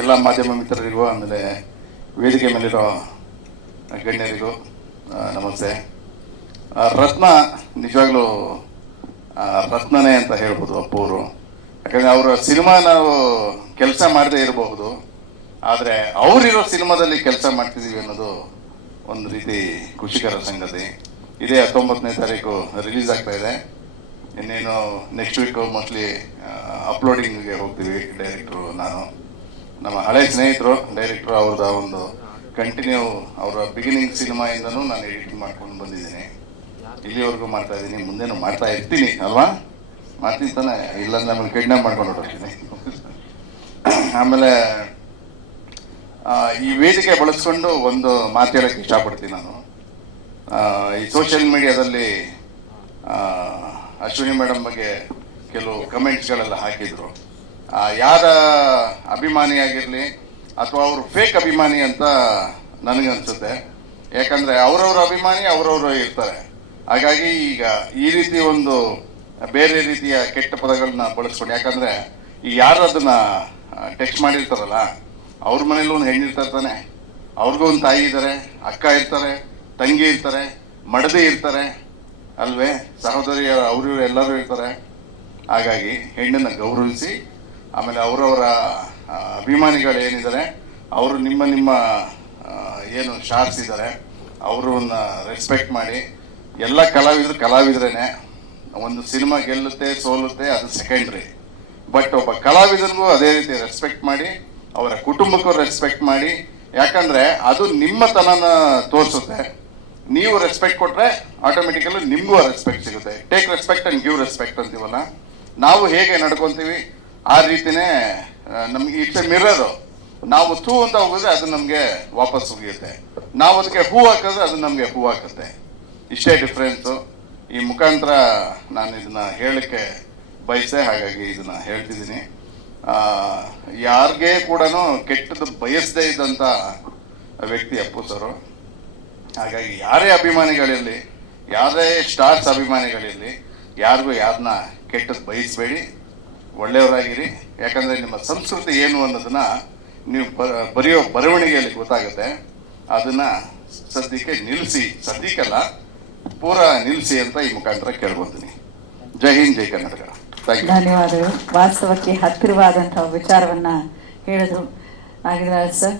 ಎಲ್ಲ ಮಾಧ್ಯಮ ಮಿತ್ರರಿಗೂ ಆಮೇಲೆ ವೇದಿಕೆ ಮೇಲಿರೋ ಗಣ್ಯರಿಗೂ ನಮಸ್ತೆ. ರತ್ನ, ನಿಜವಾಗ್ಲೂ ರತ್ನನೇ ಅಂತ ಹೇಳ್ಬೋದು ಅಪ್ಪು ಅವರು. ಯಾಕಂದ್ರೆ ಅವರ ಸಿನಿಮಾ ನಾವು ಕೆಲಸ ಮಾಡದೇ ಇರಬಹುದು. ಆದರೆ ಅವರಿರೋ ಸಿನಿಮಾದಲ್ಲಿ ಕೆಲಸ ಮಾಡ್ತಿದೀವಿ ಅನ್ನೋದು ಒಂದು ರೀತಿ ಖುಷಿಕರ ಸಂಗತಿ. ಇದೇ ಹತ್ತೊಂಬತ್ತನೇ ತಾರೀಕು ರಿಲೀಸ್ ಆಗ್ತಾ ಇದೆ. ಇನ್ನೇನು ನೆಕ್ಸ್ಟ್ ವೀಕ್ ಮೋಸ್ಟ್ಲಿ ಅಪ್ಲೋಡಿಂಗ್ಗೆ ಹೋಗ್ತೀವಿ ಡೈರೆಕ್ಟ್ರು ನಾನು. ನಮ್ಮ ಹಳೆ ಸ್ನೇಹಿತರು ಡೈರೆಕ್ಟರ್ ಅವ್ರದ ಒಂದು ಕಂಟಿನ್ಯೂ ಅವರ ಬಿಗಿನಿಂಗ್ ಸಿನಿಮಾಯಿಂದನೂ ನಾನು ಎಡಿಟಿಂಗ್ ಮಾಡ್ಕೊಂಡು ಬಂದಿದ್ದೀನಿ. ಇಲ್ಲಿವರೆಗೂ ಮಾಡ್ತಾ ಇದ್ದೀನಿ, ಮುಂದೆನೂ ಮಾಡ್ತಾ ಇರ್ತೀನಿ, ಅಲ್ವಾ? ಮಾಡ್ತೀನಿ ತಾನೆ ಇಲ್ಲ ನಮ್ಮನ್ನು ಕಿಡ್ನಾಪ್ ಮಾಡ್ಕೊಂಡು ಹೊರಡ್ತೀನಿ ಆಮೇಲೆ ಈ ವೇದಿಕೆ ಬಳಸ್ಕೊಂಡು ಒಂದು ಮಾತು ಹೇಳಕ್ಕೆ ಇಷ್ಟಪಡ್ತೀನಿ ನಾನು. ಈ ಸೋಷಿಯಲ್ ಮೀಡಿಯಾದಲ್ಲಿ ಅಶ್ವಿನಿ ಮೇಡಮ್ ಬಗ್ಗೆ ಕೆಲವು ಕಮೆಂಟ್ಸ್ಗಳೆಲ್ಲ ಹಾಕಿದ್ರು. ಯಾರ ಅಭಿಮಾನಿಯಾಗಿರಲಿ ಅಥವಾ ಅವರು ಫೇಕ್ ಅಭಿಮಾನಿ ಅಂತ ನನಗನ್ಸುತ್ತೆ ಯಾಕಂದ್ರೆ ಅವರವ್ರ ಅಭಿಮಾನಿ ಅವರವರು ಇರ್ತಾರೆ. ಹಾಗಾಗಿ ಈಗ ಈ ರೀತಿ ಒಂದು ಬೇರೆ ರೀತಿಯ ಕೆಟ್ಟ ಪದಗಳನ್ನ ಬಳಸ್ಕೊಂಡು, ಯಾಕಂದ್ರೆ ಈ ಯಾರು ಅದನ್ನ ಟೆಕ್ಸ್ಟ್ ಮಾಡಿರ್ತಾರಲ್ಲ, ಅವ್ರ ಮನೇಲಿ ಒಂದು ಹೆಣ್ಣಿರ್ತಾರೆ ಅವ್ರಿಗೂ ಒಂದು ತಾಯಿ ಇದ್ದಾರೆ ಅಕ್ಕ ಇರ್ತಾರೆ, ತಂಗಿ ಇರ್ತಾರೆ, ಮಡದಿ ಇರ್ತಾರೆ, ಅಲ್ವೇ? ಸಹೋದರಿಯ ಅವರು ಎಲ್ಲರೂ ಇರ್ತಾರೆ. ಹಾಗಾಗಿ ಹೆಣ್ಣನ್ನ ಗೌರವಿಸಿ ಆಮೇಲೆ ಅವರವರ ಅಭಿಮಾನಿಗಳು ಏನಿದ್ದಾರೆ ಅವರು ನಿಮ್ಮ ನಿಮ್ಮ ಏನು ಶಾರ್ಟ್ಸ್ ಇದ್ದಾರೆ, ಅವ್ರನ್ನ ರೆಸ್ಪೆಕ್ಟ್ ಮಾಡಿ, ಎಲ್ಲ ಕಲಾವಿದರು ಕಲಾವಿದರೇನೆ, ಒಂದು ಸಿನಿಮಾ ಗೆಲ್ಲುತ್ತೆ, ಸೋಲುತ್ತೆ, ಅದು ಸೆಕೆಂಡ್ರಿ ಬಟ್ ಒಬ್ಬ ಕಲಾವಿದನಿಗೂ ಅದೇ ರೀತಿ ರೆಸ್ಪೆಕ್ಟ್ ಮಾಡಿ, ಅವರ ಕುಟುಂಬಕ್ಕೂ ರೆಸ್ಪೆಕ್ಟ್ ಮಾಡಿ, ಯಾಕಂದ್ರೆ ಅದು ನಿಮ್ಮ ತನನ ತೋರಿಸುತ್ತೆ. ನೀವು ರೆಸ್ಪೆಕ್ಟ್ ಕೊಟ್ಟರೆ ಆಟೋಮೆಟಿಕಲಿ ನಿಮಗೂ ರೆಸ್ಪೆಕ್ಟ್ ಸಿಗುತ್ತೆ. Take respect and give respect ಅಂತೀವಲ್ಲ? ನಾವು ಹೇಗೆ ನಡ್ಕೊಂತೀವಿ? ಆ ರೀತಿನೇ ನಮ್ಗೆ ಇಟ್ಸ್ ಮಿರರ್. ನಾವು ಥೂ ಅಂತ ಹೋಗಿದ್ರೆ ಅದು ನಮಗೆ ವಾಪಸ್ ಹೋಗಿರುತ್ತೆ. ನಾವು ಅದಕ್ಕೆ ಹೂ ಹಾಕಿದ್ರೆ ಅದು ನಮಗೆ ಹೂ ಹಾಕುತ್ತೆ. ಇಷ್ಟೇ ಡಿಫ್ರೆನ್ಸು ಈ ಮುಖಾಂತರ ನಾನು ಇದನ್ನ ಹೇಳಕ್ಕೆ ಬಯಸೆ, ಹಾಗಾಗಿ ಇದನ್ನ ಹೇಳ್ತಿದ್ದೀನಿ. ಯಾರಿಗೆ ಕೂಡ ಕೆಟ್ಟದ್ದು ಬಯಸದೇ ಇದ್ದಂಥ ವ್ಯಕ್ತಿ ಅಪ್ಪು ಹಾಗಾಗಿ ಯಾರೇ ಅಭಿಮಾನಿಗಳಿರಲಿ, ಯಾರೇ ಸ್ಟಾರ್ಸ್ ಅಭಿಮಾನಿಗಳಿರಲಿ, ಯಾರಿಗೂ ಯಾರನ್ನ ಕೆಟ್ಟದ್ದು ಬಯಸಬೇಡಿ. ಒಳ್ಳೆಯವರಾಗಿರಿ. ಯಾಕಂದರೆ ನಿಮ್ಮ ಸಂಸ್ಕೃತಿ ಏನು ಅನ್ನೋದನ್ನ ನೀವು ಬರೆಯೋ ಬರವಣಿಗೆಯಲ್ಲಿ ಗೊತ್ತಾಗುತ್ತೆ. ಅದನ್ನ ಸದ್ಯಕ್ಕೆ ನಿಲ್ಲಿಸಿ ಸದ್ಯಕ್ಕಲ್ಲ, ಪೂರ ನಿಲ್ಲಿಸಿ ಅಂತ ಈ ಮುಖಾಂತರ ಕೇಳ್ಕೊತೀನಿ. ಜೈ ಹಿಂದ್, ಜೈ ಕರ್ನಾಟಕ. ಧನ್ಯವಾದಗಳು. ವಾಸ್ತವಕ್ಕೆ ಹತ್ತಿರವಾದಂತಹ ವಿಚಾರವನ್ನ ಹೇಳಿದ್ರು. ನಾಗರಾಜ್ ಸರ್